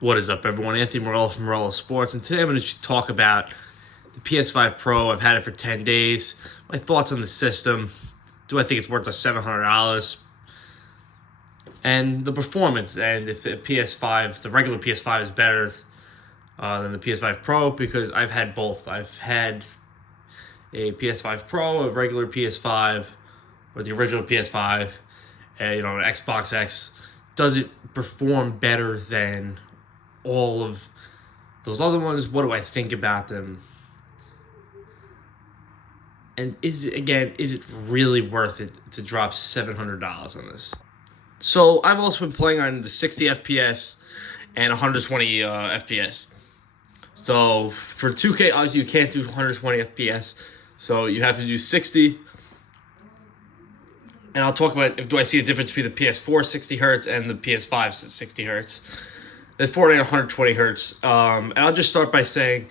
What is up, everyone? Anthony Morello from Morello Sports, and today I'm going to talk about the PS5 Pro. I've had it for 10 days. My thoughts on the system. Do I think it's worth the $700? And the performance, and if the PS5, the regular PS5 is better than the PS5 Pro, because I've had both. I've had a PS5 Pro, a regular PS5, or the original PS5, and an Xbox X. Does it perform better than all of those other ones? What do I think about them? And is it really worth it to drop $700 on this? So I've also been playing on the 60 FPS and 120 FPS. So for 2K, obviously you can't do 120 FPS, so you have to do 60. And I'll talk about do I see a difference between the PS4 60 hertz and the PS5 60 hertz. The Fortnite 120 hertz. And I'll just start by saying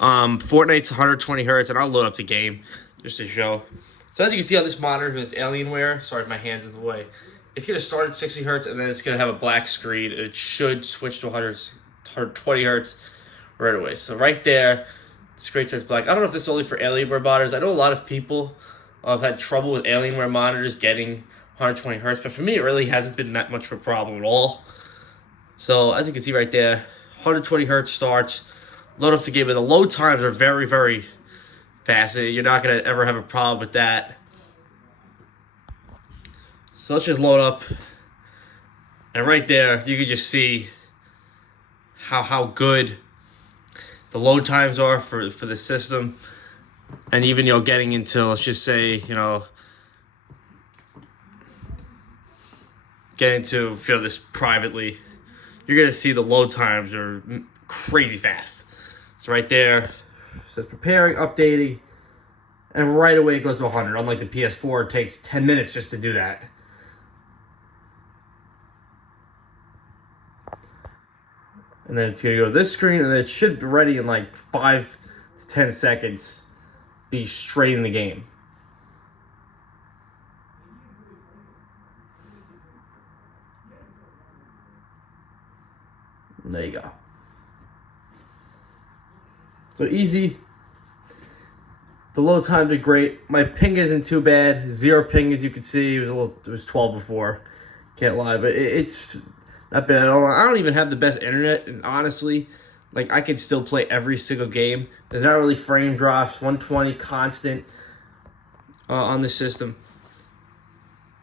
Fortnite's 120 hertz, and I'll load up the game just to show. So as you can see on this monitor, it's Alienware. Sorry if my hand's in the way. It's going to start at 60 hertz, and then it's going to have a black screen. It should switch to 120 hertz right away. So right there, the screen turns black. I don't know if this is only for Alienware monitors. I know a lot of people have had trouble with Alienware monitors getting 120 hertz, but for me, it really hasn't been that much of a problem at all. So as you can see right there, 120 hertz starts. Load up the game, and the load times are very, very fast. You're not going to ever have a problem with that. So let's just load up. And right there, you can just see how good the load times are for the system. And even, getting into, let's just say, getting to this privately, you're going to see the load times are crazy fast. So right there, it says preparing, updating, and right away it goes to 100. Unlike the PS4, it takes 10 minutes just to do that. And then it's going to go to this screen, and then it should be ready in like 5 to 10 seconds. Be straight in the game. And there you go. So easy. The load times are great. My ping isn't too bad. 0 ping, as you can see. It was 12 before. Can't lie, but it's not bad at all. I don't even have the best internet, and honestly, I can still play every single game. There's not really frame drops. 120 constant on the system.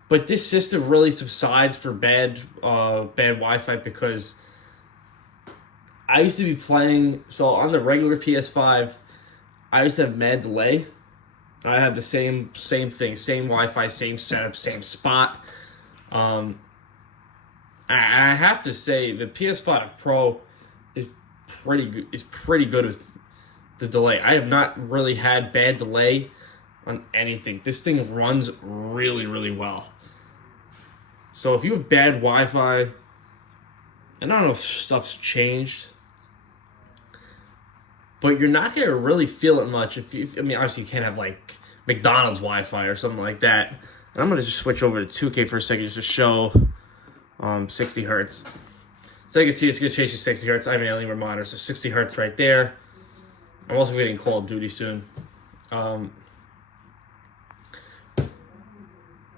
But this system really subsides for bad Wi-Fi, because I used to be playing, so on the regular PS5, I used to have mad delay. I had the same thing, same Wi-Fi, same setup, same spot. And I have to say, the PS5 Pro is pretty good with the delay. I have not really had bad delay on anything. This thing runs really, really well. So if you have bad Wi-Fi, and I don't know if stuff's changed, but you're not going to really feel it much. Obviously you can't have McDonald's Wi-Fi or something like that. And I'm going to just switch over to 2K for a second just to show 60 hertz. So you can see it's going to change to 60 hertz. I have an Alienware monitor, so 60 hertz right there. I'm also getting Call of Duty soon. But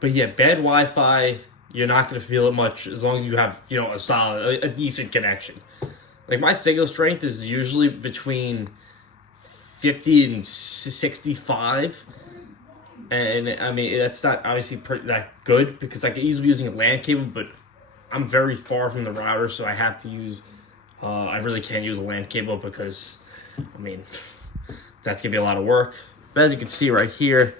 yeah, bad Wi-Fi, you're not going to feel it much as long as you have, a decent connection. My signal strength is usually between 50 and 65. And that's not obviously that good, because I could easily be using a LAN cable, but I'm very far from the router, so I have to use, I really can't use a LAN cable, because, that's going to be a lot of work. But as you can see right here,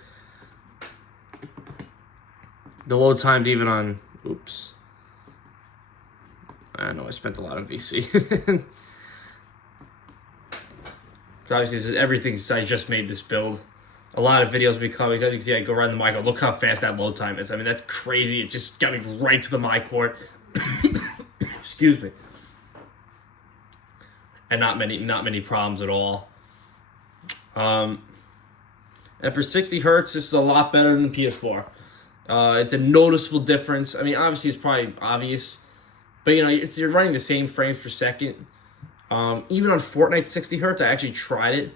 the load times even on, oops. I know I spent a lot on VC. So obviously I just made this build. A lot of videos will be coming. As you can see, I go around the mic. Look how fast that load time is. That's crazy. It just got me right to the mic cord. Excuse me. And not many problems at all. And for 60 hertz, this is a lot better than the PS4. It's a noticeable difference. Obviously it's probably obvious But, you know, you're running the same frames per second. Even on Fortnite 60 hertz, I actually tried it.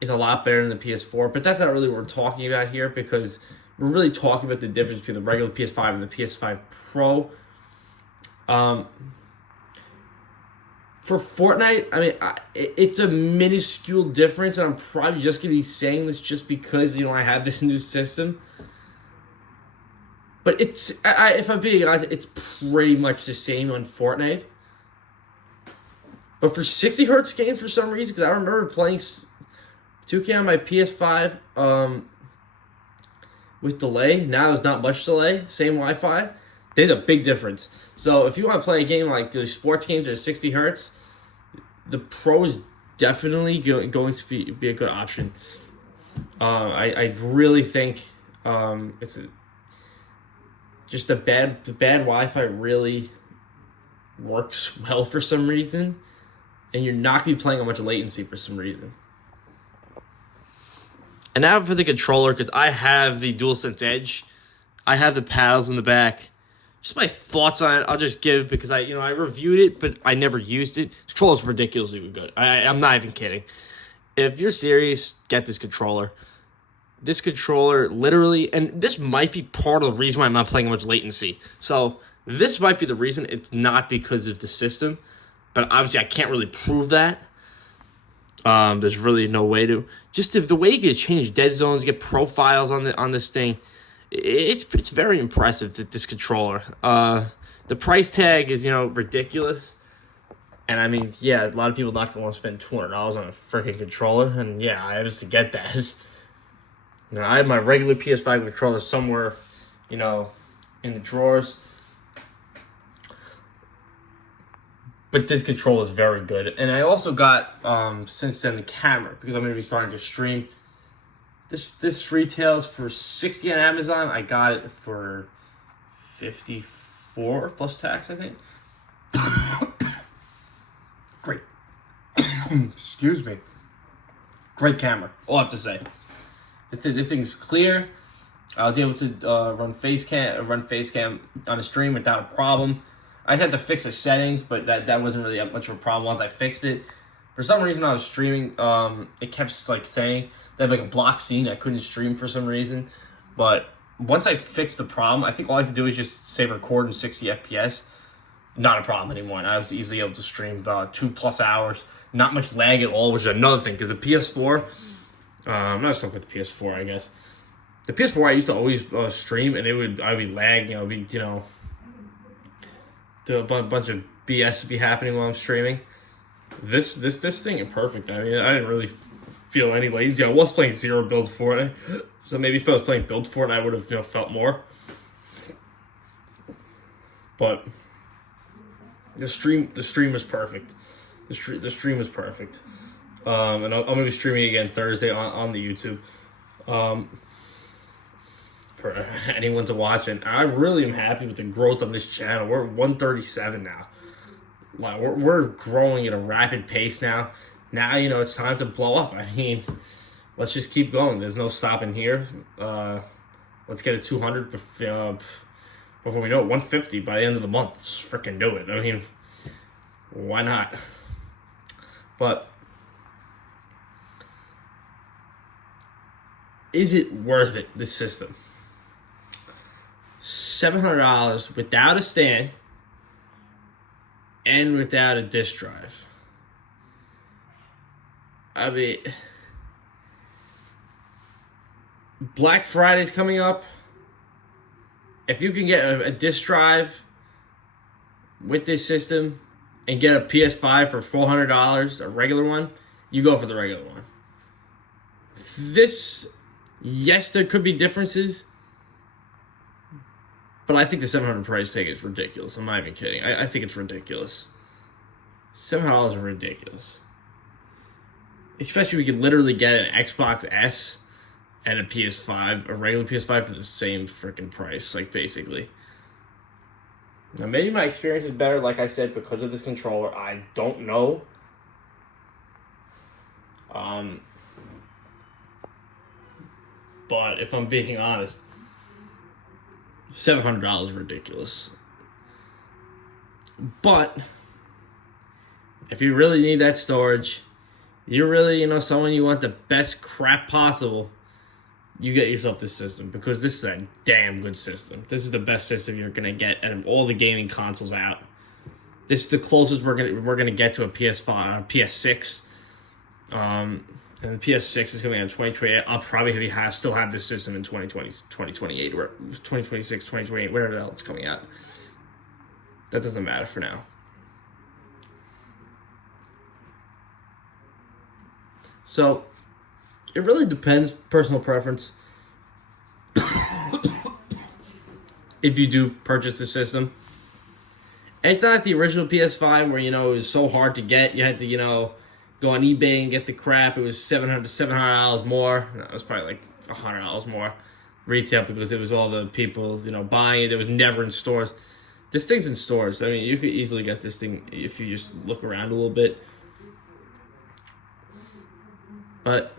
It's a lot better than the PS4. But that's not really what we're talking about here, because we're really talking about the difference between the regular PS5 and the PS5 Pro. For Fortnite, I mean, it's a minuscule difference, and I'm probably just going to be saying this just because, you know, I have this new system. But if I'm being honest, it's pretty much the same on Fortnite. But for 60 hertz games, for some reason, because I remember playing 2K on my PS5 with delay. Now there's not much delay, same Wi-Fi. There's a big difference. So if you want to play a game like the sports games that are 60 hertz, the Pro is definitely going to be a good option. I really think it's just the bad Wi-Fi really works well for some reason, and you're not going to be playing on much latency for some reason. And now for the controller, because I have the DualSense Edge. I have the paddles in the back. Just my thoughts on it, I'll just give, because I reviewed it, but I never used it. This controller's ridiculously good. I'm not even kidding. If you're serious, get this controller. This controller literally, and this might be part of the reason why I'm not playing much latency. So this might be the reason. It's not because of the system, but obviously I can't really prove that. There's really no way to. Just the way you can change dead zones, get profiles on this thing. It's very impressive, that this controller. The price tag is, you know, ridiculous. And I mean, yeah, a lot of people not going to want to spend $200 on a freaking controller. And yeah, I just get that. You know, I have my regular PS5 controller somewhere, you know, in the drawers. But this controller is very good. And I also got, since then, the camera, because I'm going to be starting to stream. This retails for $60 on Amazon. I got it for $54 plus tax, I think. Great. Excuse me. Great camera, all I have to say. This thing's clear. I was able to run face cam on a stream without a problem. I had to fix a setting, but that wasn't really much of a problem once I fixed it. For some reason, when I was streaming, it kept like saying they have like a block scene. I couldn't stream for some reason, but once I fixed the problem, I think all I had to do is just save record in 60 FPS. Not a problem anymore, and I was easily able to stream about 2+ hours. Not much lag at all, which is another thing, because the PS4, I'm not stuck with the PS4, I guess. The PS4, I used to always stream, and I'd be lagging, a bunch of BS would be happening while I'm streaming. This thing is perfect. I mean, I didn't really feel any latency. I was playing zero build Fortnite, so maybe if I was playing build Fortnite, I would have felt more. But the stream was perfect. The stream was perfect. And I'm gonna be streaming again Thursday on the YouTube, for anyone to watch. And I really am happy with the growth on this channel. We're 137 now. Like we're growing at a rapid pace now. Now, you know, it's time to blow up. I mean, let's just keep going. There's no stopping here. Let's get a 200 before we know it. 150 by the end of the month. Let's freaking do it. I mean, why not? But is it worth it, this system? $700 without a stand and without a disk drive. I mean, Black Friday's coming up. If you can get a disk drive with this system and get a PS5 for $400, a regular one, you go for the regular one. This, yes, there could be differences, but I think the $700 price tag is ridiculous. I'm not even kidding. I think it's ridiculous. $700 is ridiculous. Especially we could literally get an Xbox S and a PS5, a regular PS5 for the same freaking price, like basically. Now maybe my experience is better, like I said, because of this controller. I don't know. But if I'm being honest, $700 is ridiculous. But if you really need that storage, you're really, someone you want the best crap possible, you get yourself this system, because this is a damn good system. This is the best system you're gonna get out of all the gaming consoles out. This is the closest we're gonna get to a PS5, PS6. And the PS6 is coming out in 2028. I'll probably still have this system in 2020, 2028, or 2026, 2028, whatever the hell it's coming out. That doesn't matter for now. So, it really depends, personal preference. If you do purchase the system. And it's not like the original PS5 where, it was so hard to get. You had to, go on eBay and get the crap. It was $700 more. No, it was probably like $100 more retail, because it was all the people, buying it. It was never in stores. This thing's in stores. I mean, you could easily get this thing if you just look around a little bit. But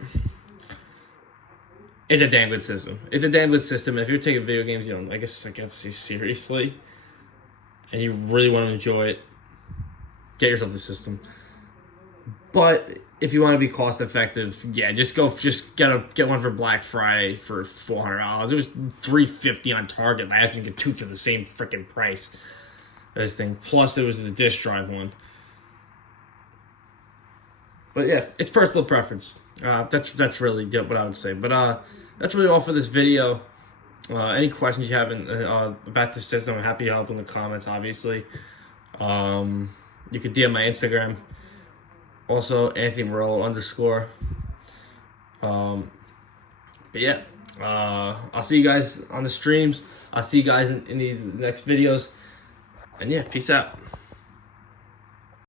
it's a damn good system. It's a damn good system. If you're taking video games, I guess seriously, and you really want to enjoy it, get yourself the system. But if you want to be cost effective, yeah, just get one for Black Friday for $400. It was $350 on Target. I actually get two for the same freaking price. This thing. Plus, it was the disc drive one. But yeah, it's personal preference. That's really what I would say. But that's really all for this video. Any questions you have about the system, I'm happy to help in the comments, obviously. You could DM my Instagram. Also, Anthony Morello _ but yeah, I'll see you guys on the streams. I'll see you guys in these next videos. And yeah, peace out.